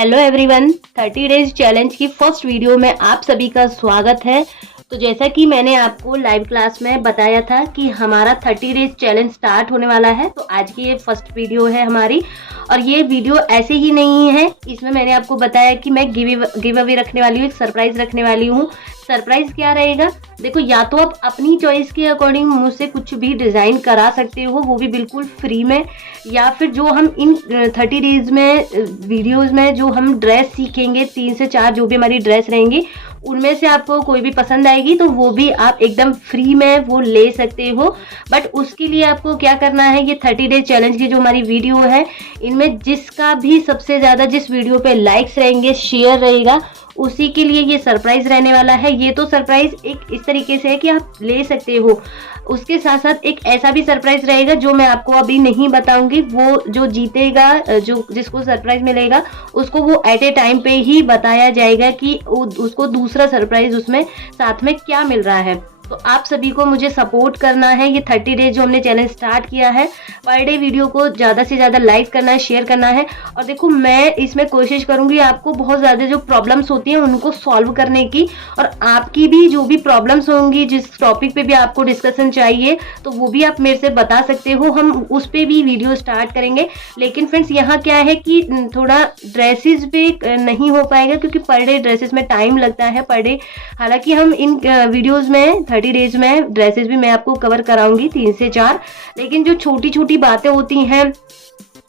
Hello everyone, 30 days challenge की first video में आप सभी का स्वागत है। तो जैसा कि मैंने आपको लाइव क्लास में बताया था कि हमारा 30 डेज चैलेंज स्टार्ट होने वाला है, तो आज की ये फर्स्ट वीडियो है हमारी। और ये वीडियो ऐसे ही नहीं है, इसमें मैंने आपको बताया कि मैं गिव अवे रखने वाली हूँ, एक सरप्राइज रखने वाली हूँ। सरप्राइज क्या रहेगा, देखो, या तो आप अपनी चॉइस के अकॉर्डिंग मुझसे कुछ भी डिज़ाइन करा सकते हो, वो भी बिल्कुल फ्री में, या फिर जो हम इन 30 डेज में वीडियोस में जो हम ड्रेस सीखेंगे, 3 से 4 जो भी हमारी ड्रेस रहेंगी, उनमें से आपको कोई भी पसंद आएगी तो वो भी आप एकदम फ्री में वो ले सकते हो। बट उसके लिए आपको क्या करना है, ये 30 डेज चैलेंज की जो हमारी वीडियो है, इनमें जिसका भी सबसे ज़्यादा जिस वीडियो पे लाइक्स रहेंगे, शेयर रहेगा, उसी के लिए ये सरप्राइज रहने वाला है। ये तो सरप्राइज एक इस तरीके से है कि आप ले सकते हो, उसके साथ साथ एक ऐसा भी सरप्राइज रहेगा जो मैं आपको अभी नहीं बताऊंगी। वो जो जीतेगा, जो जिसको सरप्राइज मिलेगा, उसको वो एट ए टाइम पे ही बताया जाएगा कि उसको दूसरा सरप्राइज उसमें साथ में क्या मिल रहा है। तो आप सभी को मुझे सपोर्ट करना है। ये 30 डेज जो हमने चैलेंज स्टार्ट किया है, पर डे वीडियो को ज़्यादा से ज़्यादा लाइक करना है, शेयर करना है। और देखो, मैं इसमें कोशिश करूंगी आपको बहुत ज़्यादा जो प्रॉब्लम्स होती हैं उनको सॉल्व करने की, और आपकी भी जो भी प्रॉब्लम्स होंगी, जिस टॉपिक पे भी आपको डिस्कशन चाहिए, तो वो भी आप मेरे से बता सकते हो, हम उस पर भी वीडियो स्टार्ट करेंगे। लेकिन फ्रेंड्स, यहाँ क्या है कि थोड़ा ड्रेसेस पे नहीं हो पाएगा, क्योंकि पर डे ड्रेसेस में टाइम लगता है पर डे। हालांकि हम इन वीडियोज़ में 30 डेज में ड्रेसेस भी मैं आपको कवर कराऊंगी 3 से 4, लेकिन जो छोटी छोटी बातें होती हैं,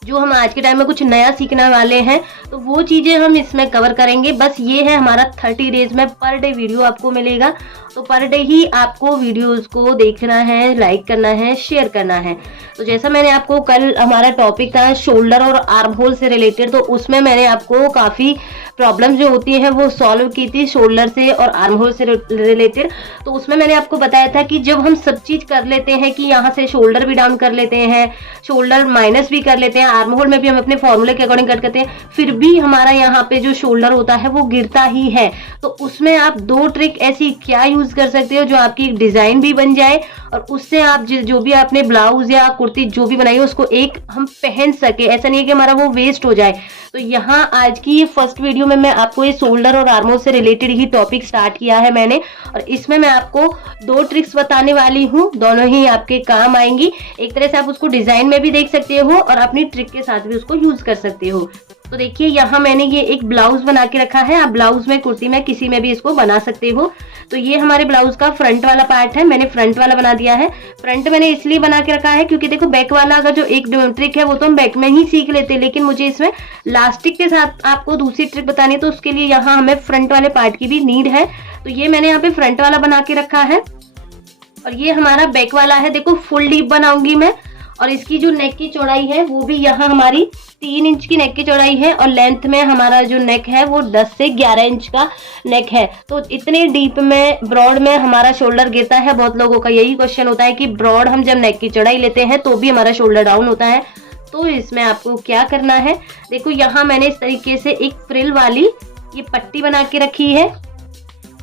जो हम आज के टाइम में कुछ नया सीखने वाले हैं, तो वो चीज़ें हम इसमें कवर करेंगे। बस ये है हमारा 30 डेज में पर डे वीडियो आपको मिलेगा, तो पर डे ही आपको वीडियोस को देखना है, लाइक करना है, शेयर करना है। तो जैसा मैंने आपको कल, हमारा टॉपिक था शोल्डर और आर्म होल से रिलेटेड, तो उसमें मैंने आपको काफ़ी प्रॉब्लम जो होती है वो सॉल्व की थी शोल्डर से और आर्म होल से रिलेटेड। तो उसमें मैंने आपको बताया था कि जब हम सब चीज़ कर लेते हैं, कि यहाँ से शोल्डर भी डाउन कर लेते हैं, शोल्डर माइनस भी कर लेते हैं, आर्म होल में भी हम अपने फॉर्मूले के अकॉर्डिंग कट करते हैं, फिर भी हमारा यहाँ पे जो शोल्डर होता है वो गिरता ही है। तो उसमें आप 2 ट्रिक ऐसी क्या यूज कर सकते हो जो आपकी डिजाइन भी बन जाए, और उससे आप जो भी आपने ब्लाउज या कुर्ती जो भी बनाई है उसको एक हम पहन सके, ऐसा नहीं है कि हमारा वो वेस्ट हो जाए। तो यहाँ आज की ये फर्स्ट वीडियो में मैं आपको ये शोल्डर और आर्म होल से रिलेटेड ही टॉपिक स्टार्ट किया है मैंने, और इसमें मैं आपको 2 ट्रिक्स बताने वाली हूँ, दोनों ही आपके काम आएंगी। एक तरह से आप उसको डिजाइन में भी देख सकते हो और अपनी ट्रिक के साथ भी उसको यूज कर सकते हो। तो देखिए, यहाँ मैंने ये एक ब्लाउज बना के रखा है। आप ब्लाउज में, कुर्ती में, किसी में भी इसको बना सकते हो। तो ये हमारे ब्लाउज का फ्रंट वाला पार्ट है, मैंने फ्रंट वाला बना दिया है। फ्रंट मैंने इसलिए बना के रखा है क्योंकि देखो, बैक वाला अगर जो एक ट्रिक है वो तो हम बैक में ही सीख लेते हैं, लेकिन मुझे इसमें लास्टिक के साथ आपको दूसरी ट्रिक बतानी है, तो उसके लिए यहाँ हमें फ्रंट वाले पार्ट की भी नीड है। तो ये मैंने यहाँ पे फ्रंट वाला बना के रखा है, और ये हमारा बैक वाला है। देखो, फुल डीप बनाऊंगी मैं, और इसकी जो नेक की चौड़ाई है वो भी यहाँ हमारी 3 इंच की नेक की चौड़ाई है, और लेंथ में हमारा जो नेक है वो 10 से 11 इंच का नेक है। तो इतने डीप में, ब्रॉड में हमारा शोल्डर गिरता है। बहुत लोगों का यही क्वेश्चन होता है कि ब्रॉड हम जब नेक की चौड़ाई लेते हैं तो भी हमारा शोल्डर डाउन होता है। तो इसमें आपको क्या करना है, देखो, यहाँ मैंने इस तरीके से एक फ्रिल वाली ये पट्टी बना के रखी है।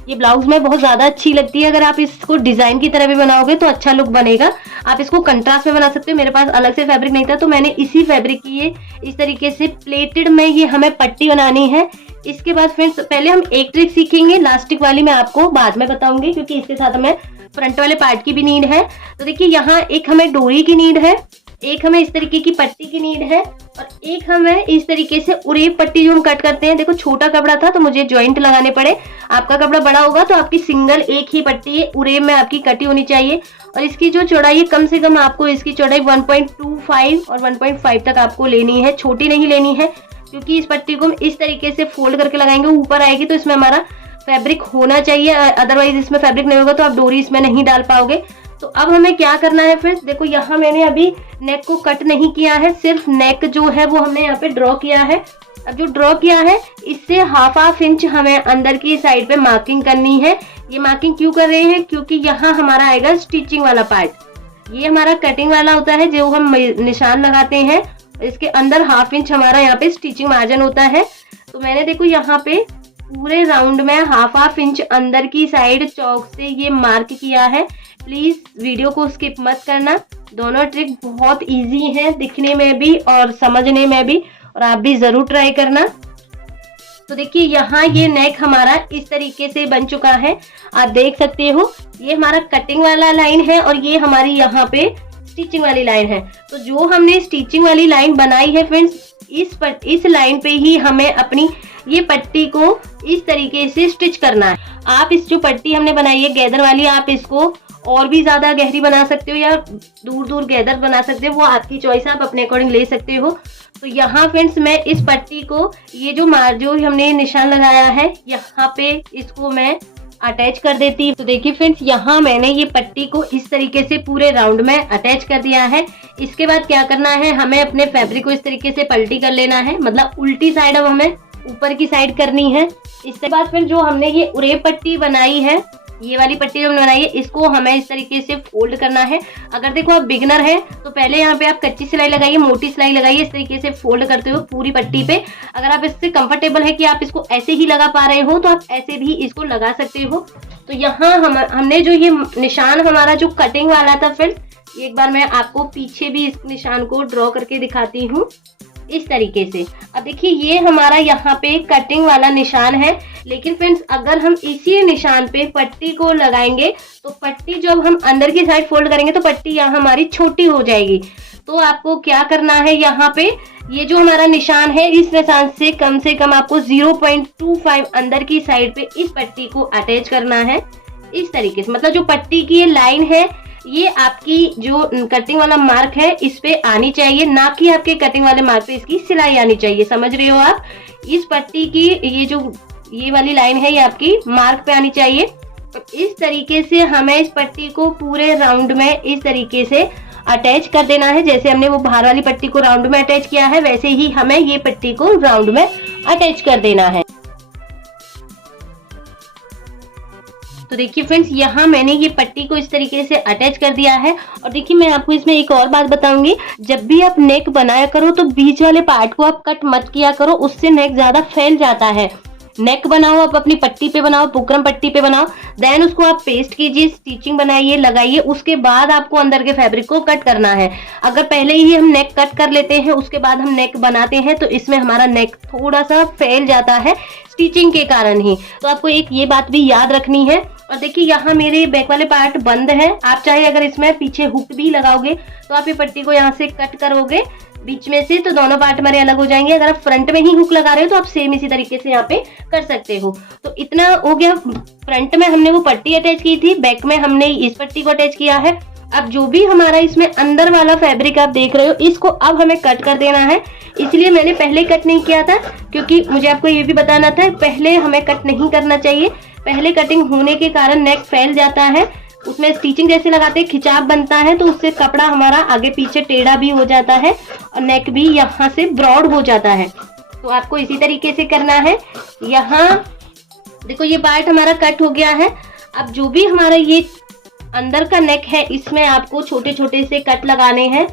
ये ब्लाउज में बहुत ज्यादा अच्छी लगती है। अगर आप इसको डिजाइन की तरह भी बनाओगे तो अच्छा लुक बनेगा। आप इसको कंट्रास्ट में बना सकते हो। मेरे पास अलग से फैब्रिक नहीं था, तो मैंने इसी फैब्रिक की ये इस तरीके से प्लेटेड में ये हमें पट्टी बनानी है। इसके बाद फ्रेंड्स, पहले हम एक ट्रिक सीखेंगे, लास्टिक वाली मैं आपको बाद में बताऊंगी, क्योंकि इसके साथ हमें फ्रंट वाले पार्ट की भी नीड है। तो देखिए, यहाँ एक हमें डोरी की नीड है, एक हमें इस तरीके की पट्टी की नीड है, और एक हमें इस तरीके से उरेब पट्टी जो हम कट करते हैं। देखो, छोटा कपड़ा था तो मुझे जॉइंट लगाने पड़े। आपका कपड़ा बड़ा होगा तो आपकी सिंगल एक ही पट्टी है उरेब में आपकी कटी होनी चाहिए। और इसकी जो चौड़ाई है, कम से कम आपको इसकी चौड़ाई 1.25 और 1.5 तक आपको लेनी है, छोटी नहीं लेनी है, क्योंकि इस पट्टी को हम इस तरीके से फोल्ड करके लगाएंगे, ऊपर आएगी तो इसमें हमारा फैब्रिक होना चाहिए, अदरवाइज इसमें फैब्रिक नहीं होगा तो आप डोरी इसमें नहीं डाल पाओगे। तो अब हमें क्या करना है फ्रेंड्स, देखो, यहाँ मैंने अभी नेक को कट नहीं किया है, सिर्फ नेक जो है वो हमने यहाँ पे ड्रॉ किया है। अब जो ड्रॉ किया है, इससे हाफ इंच हमें अंदर की साइड पे मार्किंग करनी है। ये मार्किंग क्यों कर रहे हैं, क्योंकि यहाँ हमारा आएगा स्टिचिंग वाला पार्ट। ये हमारा कटिंग वाला होता है जो हम निशान लगाते हैं, इसके अंदर हाफ इंच हमारा यहाँ पे स्टिचिंग मार्जिन होता है। तो मैंने देखो यहाँ पे पूरे राउंड में हाफ इंच अंदर की साइड चौक से ये मार्क किया है। प्लीज वीडियो को स्किप मत करना। दोनों ट्रिक बहुत इजी है दिखने में भी और समझने में भी, और आप भी जरूर ट्राई करना। तो देखिए यहाँ ये नेक हमारा इस तरीके से बन चुका है, आप देख सकते हो। ये हमारा कटिंग वाला लाइन है और ये हमारी यहाँ पे स्टिचिंग वाली लाइन है। तो जो हमने स्टिचिंग वाली लाइन बनाई है फ्रेंड्स, इस लाइन पे ही हमें अपनी ये पट्टी को इस तरीके से स्टिच करना है। आप इस जो पट्टी हमने बनाई है गैदर वाली, आप इसको और भी ज्यादा गहरी बना सकते हो या दूर दूर गैदर बना सकते हो, वो आपकी चॉइस है, आप अपने अकॉर्डिंग ले सकते हो। तो यहाँ फ्रेंड्स मैं इस पट्टी को ये जो हमने निशान लगाया है यहाँ पे इसको मैं अटैच कर देती हूँ। तो देखिए फ्रेंड्स यहाँ मैंने ये पट्टी को इस तरीके से पूरे राउंड में अटैच कर दिया है। इसके बाद क्या करना है, हमें अपने फैब्रिक को इस तरीके से पलटी कर लेना है, मतलब उल्टी साइड अब हमें ऊपर की साइड करनी है। इसके बाद फिर जो हमने ये उरेब पट्टी बनाई है, ये वाली पट्टी जो हमने बनाई है, इसको हमें इस तरीके से फोल्ड करना है। अगर देखो आप बिगनर है तो पहले यहाँ पे आप कच्ची सिलाई लगाइए, मोटी सिलाई लगाइए, इस तरीके से फोल्ड करते हुए पूरी पट्टी पे। अगर आप इससे कंफर्टेबल है कि आप इसको ऐसे ही लगा पा रहे हो तो आप ऐसे भी इसको लगा सकते हो। तो यहाँ हमने जो ये निशान हमारा जो कटिंग वाला था फ्रेंड्स, एक बार मैं आपको पीछे भी इस निशान को ड्रॉ करके दिखाती हूँ इस तरीके से। अब देखिए ये हमारा यहाँ पे कटिंग वाला निशान है, लेकिन फ्रेंड्स अगर हम इसी निशान पे पट्टी को लगाएंगे तो पट्टी जब हम अंदर की साइड फोल्ड करेंगे तो पट्टी यहाँ हमारी छोटी हो जाएगी। तो आपको क्या करना है, यहाँ पे ये जो हमारा निशान है इस निशान से कम आपको 0.25 अंदर की साइड पे इस पट्टी को अटैच करना है इस तरीके से। मतलब जो पट्टी की ये लाइन है ये आपकी जो कटिंग वाला मार्क है इस पे आनी चाहिए, ना कि आपके कटिंग वाले मार्क पे इसकी सिलाई आनी चाहिए। समझ रहे हो आप, इस पट्टी की ये वाली लाइन है ये आपकी मार्क पे आनी चाहिए। तो इस तरीके से हमें इस पट्टी को पूरे राउंड में इस तरीके से अटैच कर देना है। जैसे हमने वो बाहर वाली पट्टी को राउंड में अटैच किया है वैसे ही हमें ये पट्टी को राउंड में अटैच कर देना है। तो देखिए फ्रेंड्स यहाँ मैंने ये पट्टी को इस तरीके से अटैच कर दिया है। और देखिए मैं आपको इसमें एक और बात बताऊंगी, जब भी आप नेक बनाया करो तो बीच वाले पार्ट को आप कट मत किया करो, उससे नेक ज्यादा फैल जाता है। नेक बनाओ आप अपनी पट्टी पे बनाओ, बुकरम पट्टी पे बनाओ, देन उसको आप पेस्ट कीजिए, स्टिचिंग बनाइए, लगाइए, उसके बाद आपको अंदर के फैब्रिक को कट करना है। अगर पहले ही हम नेक कट कर लेते हैं उसके बाद हम नेक बनाते हैं तो इसमें हमारा नेक थोड़ा सा फैल जाता है स्टिचिंग के कारण ही। तो आपको एक ये बात भी याद रखनी है। और देखिए यहाँ मेरे बैक वाले पार्ट बंद है, आप चाहे अगर इसमें पीछे हुक भी लगाओगे तो आप ये पट्टी को यहाँ से कट करोगे बीच में से तो दोनों पार्ट हमारे अलग हो जाएंगे। अगर आप फ्रंट में ही हुक लगा रहे हो तो आप सेम इसी तरीके से यहाँ पे कर सकते हो। तो इतना हो गया, फ्रंट में हमने वो पट्टी अटैच की थी, बैक में हमने इस पट्टी को अटैच किया है। अब जो भी हमारा इसमें अंदर वाला फैब्रिक आप देख रहे हो इसको अब हमें कट कर देना है। इसलिए मैंने पहले कट नहीं किया था क्योंकि मुझे आपको ये भी बताना था, पहले हमें कट नहीं करना चाहिए। पहले कटिंग होने के कारण नेक फैल जाता है, उसमें स्टिचिंग जैसे लगाते हैं खिंचाव बनता है तो उससे कपड़ा हमारा आगे पीछे टेढ़ा भी हो जाता है और नेक भी यहाँ से ब्रॉड हो जाता है। तो आपको इसी तरीके से करना है। यहाँ देखो ये पार्ट हमारा कट हो गया है। अब जो भी हमारा ये अंदर का नेक है इसमें आपको छोटे छोटे से कट लगाने हैं।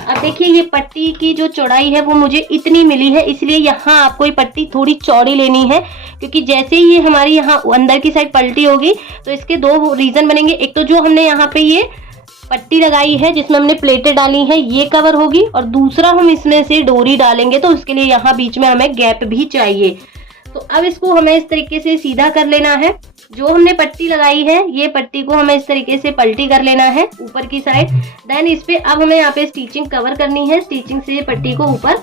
अब देखिए ये पट्टी की जो चौड़ाई है वो मुझे इतनी मिली है, इसलिए यहाँ आपको ये पट्टी थोड़ी चौड़ी लेनी है क्योंकि जैसे ही ये हमारी यहाँ अंदर की साइड पलटी होगी तो इसके दो रीजन बनेंगे। एक तो जो हमने यहाँ पे ये पट्टी लगाई है जिसमें हमने प्लेटें डाली हैं ये कवर होगी, और दूसरा हम इसमें से डोरी डालेंगे तो उसके लिए यहाँ बीच में हमें गैप भी चाहिए। तो अब इसको हमें इस तरीके से सीधा कर लेना है। जो हमने पट्टी लगाई है ये पट्टी को हमें इस तरीके से पलटी कर लेना है ऊपर की साइड। देन इस पे अब हमें यहाँ पे स्टिचिंग कवर करनी है, स्टिचिंग से पट्टी को ऊपर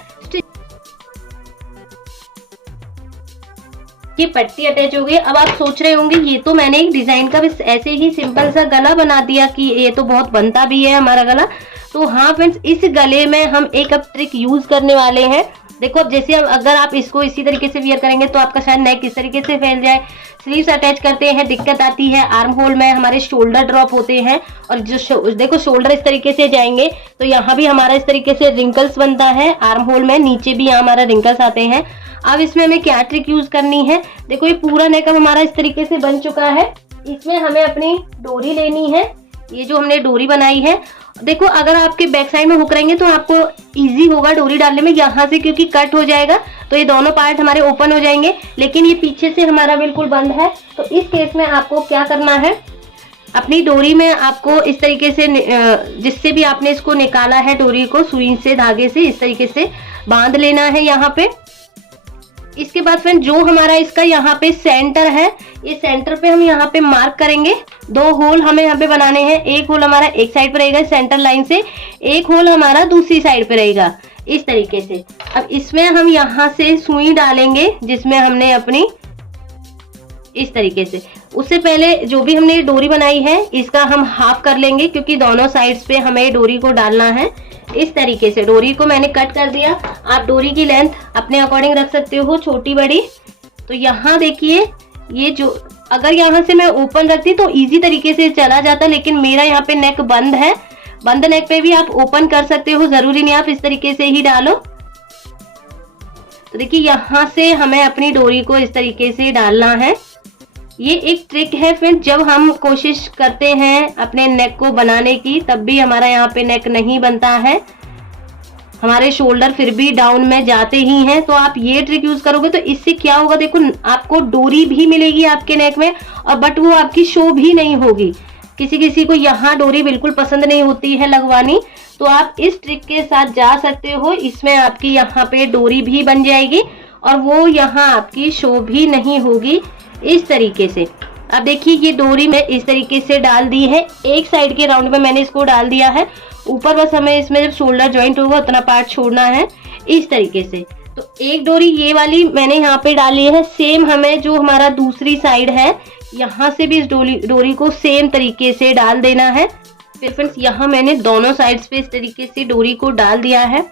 ये पट्टी अटैच हो गई। अब आप सोच रहे होंगे ये तो मैंने एक डिजाइन का बस ऐसे ही सिंपल सा गला बना दिया कि ये तो बहुत बनता भी है हमारा गला। तो हाँ फ्रेंड्स, इस गले में हम एक अब ट्रिक यूज करने वाले हैं। देखो अब जैसे अगर आप इसको इसी तरीके से वियर करेंगे तो आपका शायद नेक इस तरीके से फैल जाए। स्लीव्स अटैच करते हैं दिक्कत आती है, आर्म होल में हमारे शोल्डर ड्रॉप होते हैं और जो देखो शोल्डर इस तरीके से जाएंगे तो यहाँ भी हमारा इस तरीके से रिंकल्स बनता है आर्म होल में, नीचे भी यहाँ हमारा रिंकल्स आते हैं। अब इसमें हमें क्या ट्रिक यूज करनी है, देखो ये पूरा नेक अब हमारा इस तरीके से बन चुका है। इसमें हमें अपनी डोरी लेनी है, ये जो हमने डोरी बनाई है। देखो अगर आपके बैक साइड में हुक रहेंगे तो आपको इजी होगा डोरी डालने में, यहाँ से क्योंकि कट हो जाएगा तो ये दोनों पार्ट हमारे ओपन हो जाएंगे, लेकिन ये पीछे से हमारा बिल्कुल बंद है। तो इस केस में आपको क्या करना है, अपनी डोरी में आपको इस तरीके से जिससे भी आपने इसको निकाला है डोरी को सुई से धागे से इस तरीके से बांध लेना है यहाँ पे। इसके बाद फ्रेंड जो हमारा इसका यहाँ पे सेंटर है, ये सेंटर पे हम यहाँ पे मार्क करेंगे। 2 होल हमें यहाँ पे बनाने हैं। एक होल हमारा एक साइड पे रहेगा सेंटर लाइन से, एक होल हमारा दूसरी साइड पे रहेगा इस तरीके से। अब इसमें हम यहाँ से सुई डालेंगे जिसमें हमने अपनी इस तरीके से, उससे पहले जो भी हमने डोरी बनाई है इसका हम हाफ कर लेंगे क्योंकि दोनों साइड्स पे हमें डोरी को डालना है। इस तरीके से डोरी को मैंने कट कर दिया। आप डोरी की लेंथ अपने अकॉर्डिंग रख सकते हो, छोटी बड़ी। तो यहाँ देखिए, ये जो अगर यहाँ से मैं ओपन रखती तो इजी तरीके से चला जाता, लेकिन मेरा यहाँ पे नेक बंद है। बंद नेक पे भी आप ओपन कर सकते हो, जरूरी नहीं आप इस तरीके से ही डालो। तो देखिए यहाँ से हमें अपनी डोरी को इस तरीके से डालना है। ये एक ट्रिक है फ्रेंड, जब हम कोशिश करते हैं अपने नेक को बनाने की तब भी हमारा यहाँ पे नेक नहीं बनता है, हमारे शोल्डर फिर भी डाउन में जाते ही हैं। तो आप ये ट्रिक यूज करोगे तो इससे क्या होगा, देखो आपको डोरी भी मिलेगी आपके नेक में, और बट वो आपकी शो भी नहीं होगी। किसी किसी को यहाँ डोरी बिल्कुल पसंद नहीं होती है लगवानी, तो आप इस ट्रिक के साथ जा सकते हो। इसमें आपकी यहाँ पे डोरी भी बन जाएगी और वो यहाँ आपकी शो भी नहीं होगी इस तरीके से। अब देखिए ये डोरी मैं इस तरीके से डाल दी है, एक साइड के राउंड में मैंने इसको डाल दिया है। ऊपर बस हमें इसमें जब शोल्डर जॉइंट होगा उतना पार्ट छोड़ना है इस तरीके से। तो एक डोरी ये वाली मैंने यहाँ पे डाली है। सेम हमें जो हमारा दूसरी साइड है यहाँ से भी इस डोरी को सेम तरीके से डाल देना है। फिर फ्रेंड्स यहाँ मैंने दोनों साइड्स पे इस तरीके से डोरी को डाल दिया है।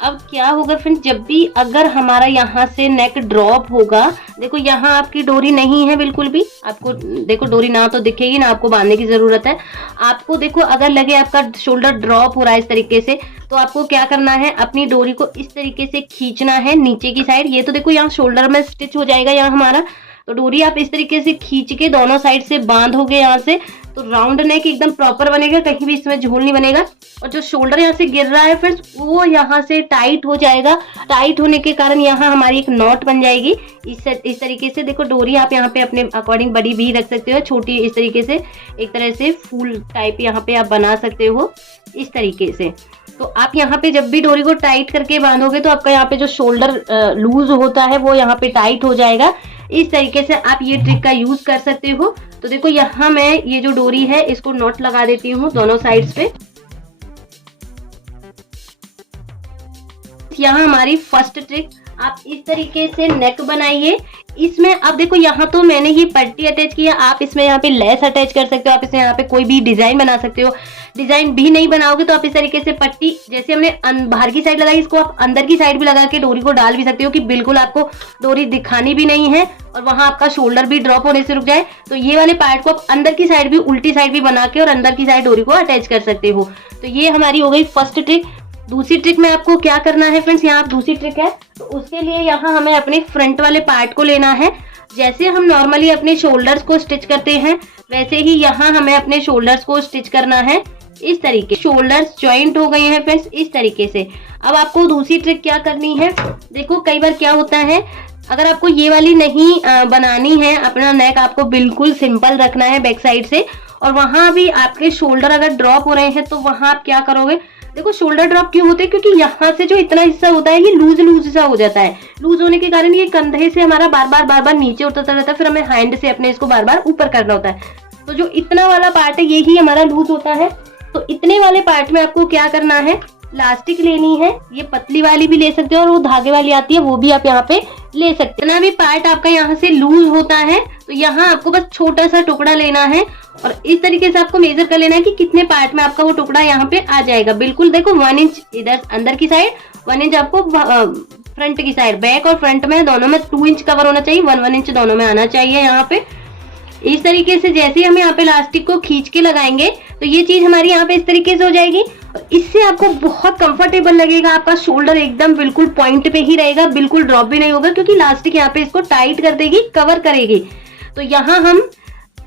अब क्या होगा फ्रेंड्स, जब भी अगर हमारा यहाँ से नेक ड्रॉप होगा, देखो यहाँ आपकी डोरी नहीं है बिल्कुल भी, आपको देखो डोरी ना तो दिखेगी ना आपको बांधने की जरूरत है। आपको देखो अगर लगे आपका शोल्डर ड्रॉप हो रहा है इस तरीके से, तो आपको क्या करना है, अपनी डोरी को इस तरीके से खींचना है नीचे की साइड। ये तो देखो यहाँ शोल्डर में स्टिच हो जाएगा यहाँ हमारा, तो डोरी आप इस तरीके से खींच के दोनों साइड से बांधोगे यहाँ से, तो राउंड नेक एकदम प्रॉपर बनेगा, कहीं भी इसमें झोल नहीं बनेगा। और जो शोल्डर यहाँ से गिर रहा है फ्रेंड्स वो यहाँ से टाइट हो जाएगा। टाइट होने के कारण यहाँ हमारी एक नॉट बन जाएगी इस तरीके से। देखो डोरी आप यहाँ पे अपने अकॉर्डिंग बड़ी भी रख सकते हो, छोटी इस तरीके से एक तरह से फूल टाइप यहाँ पे आप बना सकते हो इस तरीके से। तो आप यहाँ पे जब भी डोरी को टाइट करके बांधोगे तो आपका यहाँ पे जो शोल्डर लूज होता है वो यहाँ पे टाइट हो जाएगा। इस तरीके से आप ये ट्रिक का यूज कर सकते हो। तो देखो यहाँ मैं ये जो डोरी है इसको नॉट लगा देती हूँ दोनों साइड्स पे। यहाँ हमारी फर्स्ट ट्रिक, आप इस तरीके से नेक बनाइए। इसमें अब देखो यहाँ तो मैंने ये पट्टी अटैच किया, आप इसमें यहाँ पे लेस अटैच कर सकते हो, आप इसमें यहाँ पे कोई भी डिजाइन बना सकते हो। डिजाइन भी नहीं बनाओगे तो आप इस तरीके से पट्टी जैसे हमने बाहर की साइड लगाई, इसको आप अंदर की साइड भी लगा के डोरी को डाल भी सकते हो कि बिल्कुल आपको डोरी दिखानी भी नहीं है और वहां आपका शोल्डर भी ड्रॉप होने से रुक जाए। तो ये वाले पार्ट को आप अंदर की साइड भी उल्टी साइड भी बना के और अंदर की साइड डोरी को अटैच कर सकते हो। तो ये हमारी हो गई फर्स्ट ट्रिक। दूसरी ट्रिक में आपको क्या करना है फ्रेंड्स, यहाँ दूसरी ट्रिक है, तो उसके लिए यहाँ हमें अपने फ्रंट वाले पार्ट को लेना है। जैसे हम नॉर्मली अपने शोल्डर्स को स्टिच करते हैं वैसे ही यहाँ हमें अपने शोल्डर्स को स्टिच करना है इस तरीके। शोल्डर्स जॉइंट हो गए हैं फ्रेंड्स इस तरीके से। अब आपको दूसरी ट्रिक क्या करनी है, देखो कई बार क्या होता है, अगर आपको ये वाली नहीं बनानी है, अपना नेक आपको बिल्कुल सिंपल रखना है बैक साइड से, और वहां भी आपके शोल्डर अगर ड्रॉप हो रहे हैं तो वहां आप क्या करोगे, देखो शोल्डर ड्रॉप क्यों होते हैं, क्योंकि यहाँ से जो इतना हिस्सा होता है ये लूज सा हो जाता है। लूज होने के कारण ये कंधे से हमारा बार बार नीचे उतरता रहता है, फिर हमें हैंड से अपने इसको बार बार ऊपर करना होता है। तो जो इतना वाला पार्ट है यही हमारा लूज होता है। तो इतने वाले पार्ट में आपको क्या करना है, इलास्टिक लेनी है, ये पतली वाली भी ले सकते हो और वो धागे वाली आती है वो भी आप यहाँ पे ले सकते हैं। इतना भी पार्ट आपका यहाँ से लूज होता है तो यहाँ आपको बस छोटा सा टुकड़ा लेना है और इस तरीके से आपको मेजर कर लेना है कि कितने पार्ट में आपका वो टुकड़ा यहाँ पे आ जाएगा। बिल्कुल देखो 1 इंच इधर अंदर की साइड, 1 इंच आपको फ्रंट की साइड, बैक और फ्रंट में दोनों में 2 इंच कवर होना चाहिए, 1 इंच दोनों में आना चाहिए यहाँ पे। इस तरीके से जैसे ही हम यहाँ पे इलास्टिक को खींच के लगाएंगे तो ये चीज हमारी यहाँ पे इस तरीके से हो जाएगी और इससे आपको बहुत कंफर्टेबल लगेगा। आपका शोल्डर एकदम बिल्कुल पॉइंट पे ही रहेगा, बिल्कुल ड्रॉप भी नहीं होगा क्योंकि इलास्टिक यहाँ पे इसको टाइट कर देगी, कवर करेगी। तो यहाँ हम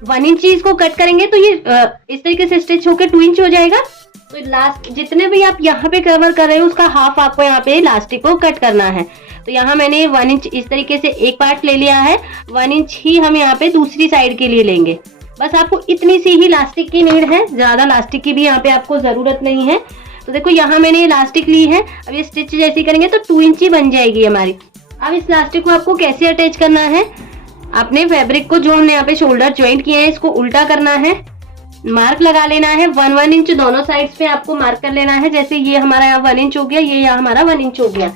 1 इंच इसको कट करेंगे तो ये इस तरीके से स्टिच होकर 2 इंच हो जाएगा। तो लास्ट जितने भी आप यहाँ पे कवर कर रहे हो उसका हाफ आपको यहाँ पे इलास्टिक को कट करना है। तो यहाँ मैंने 1 इंच इस तरीके से एक पार्ट ले लिया है, 1 इंच ही हम यहाँ पे दूसरी साइड के लिए लेंगे। बस आपको इतनी सी ही इलास्टिक की नीड है, ज्यादा इलास्टिक की भी यहाँ पे आपको जरूरत नहीं है। तो देखो यहाँ मैंने इलास्टिक ली है, अब ये स्टिच जैसी करेंगे तो 2 इंच ही बन जाएगी हमारी। अब इस इलास्टिक को आपको कैसे अटैच करना है, अपने फैब्रिक को जो हमने यहाँ पे शोल्डर ज्वाइंट किए हैं इसको उल्टा करना है, मार्क लगा लेना है 1-1 इंच दोनों साइड्स पे आपको मार्क कर लेना है। जैसे ये हमारा यहाँ 1 इंच हो गया, ये यहाँ हमारा 1 इंच हो गया।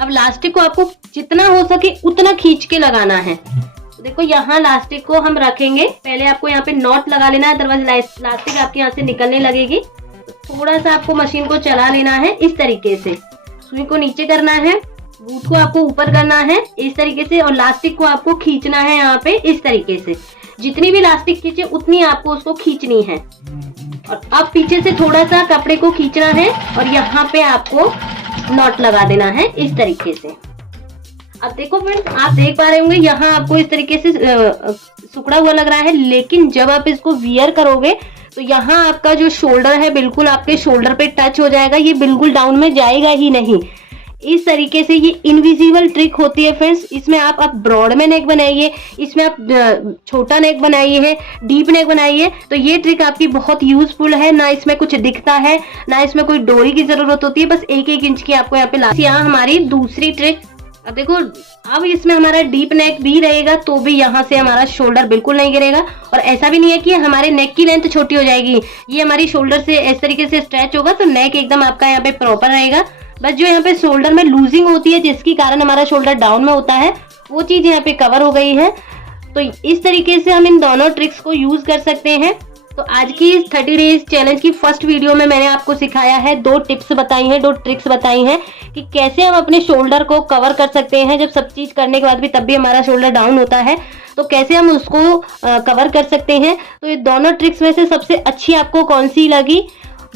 अब इलास्टिक को आपको जितना हो सके उतना खींच के लगाना है। तो देखो यहाँ इलास्टिक को हम रखेंगे, पहले आपको यहाँ पे नॉट लगा लेना है, अदरवाइज इलास्टिक आपके यहाँ से निकलने लगेगी। थोड़ा सा आपको मशीन को चला लेना है इस तरीके से, सुई को नीचे करना है, बूट को आपको ऊपर करना है इस तरीके से, और इलास्टिक को आपको खींचना है यहाँ पे इस तरीके से। जितनी भी इलास्टिक खींचे उतनी आपको उसको खींचनी है। और अब पीछे से थोड़ा सा कपड़े को खींचना है और यहाँ पे आपको नॉट लगा देना है इस तरीके से। अब देखो फ्रेंड्स, आप देख पा रहे होंगे यहाँ आपको इस तरीके से सुकड़ा हुआ लग रहा है, लेकिन जब आप इसको वियर करोगे तो यहाँ आपका जो शोल्डर है बिल्कुल आपके शोल्डर पे टच हो जाएगा, ये बिल्कुल डाउन में जाएगा ही नहीं। इस तरीके से ये इनविजिबल ट्रिक होती है फ्रेंड्स। इसमें आप ब्रॉड में नेक बनाइए, इसमें आप छोटा नेक बनाइए है, डीप नेक बनाइए, तो ये ट्रिक आपकी बहुत यूजफुल है। ना इसमें कुछ दिखता है, ना इसमें कोई डोरी की जरूरत होती है, बस 1-1 इंच की आपको यहाँ पे यहाँ हमारी दूसरी ट्रिक। अब देखो, अब इसमें हमारा डीप नेक भी रहेगा तो भी यहाँ से हमारा शोल्डर बिल्कुल नहीं गिरेगा, और ऐसा भी नहीं है कि हमारे नेक की लेंथ छोटी हो जाएगी। ये हमारी शोल्डर से इस तरीके से स्ट्रेच होगा तो नेक एकदम आपका यहाँ पे प्रॉपर रहेगा। बस जो यहाँ पे शोल्डर में लूजिंग होती है जिसके कारण हमारा शोल्डर डाउन में होता है, वो चीज यहाँ पे कवर हो गई है। तो इस तरीके से हम इन दोनों ट्रिक्स को यूज कर सकते हैं। तो आज की इस 30 डेज चैलेंज की फर्स्ट वीडियो में मैंने आपको सिखाया है, 2 टिप्स बताई हैं, 2 ट्रिक्स बताई हैं कि कैसे हम अपने शोल्डर को कवर कर सकते हैं। जब सब चीज करने के बाद भी तब भी हमारा शोल्डर डाउन होता है तो कैसे हम उसको कवर कर सकते हैं। तो ये दोनों ट्रिक्स में से सबसे अच्छी आपको कौन सी लगी?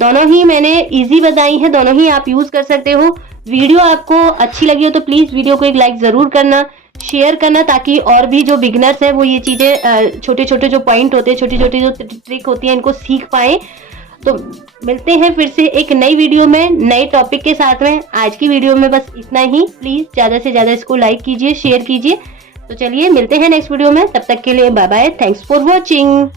दोनों ही मैंने इजी बताई हैं, दोनों ही आप यूज कर सकते हो। वीडियो आपको अच्छी लगी हो तो प्लीज वीडियो को एक लाइक जरूर करना, शेयर करना, ताकि और भी जो बिगनर्स हैं वो ये चीजें छोटे छोटे जो पॉइंट होते हैं, छोटी छोटी जो ट्रिक होती है, इनको सीख पाए। तो मिलते हैं फिर से एक नई वीडियो में नए टॉपिक के साथ में। आज की वीडियो में बस इतना ही। प्लीज ज्यादा से ज्यादा इसको लाइक कीजिए, शेयर कीजिए। तो चलिए मिलते हैं नेक्स्ट वीडियो में, तब तक के लिए bye bye, thanks for watching.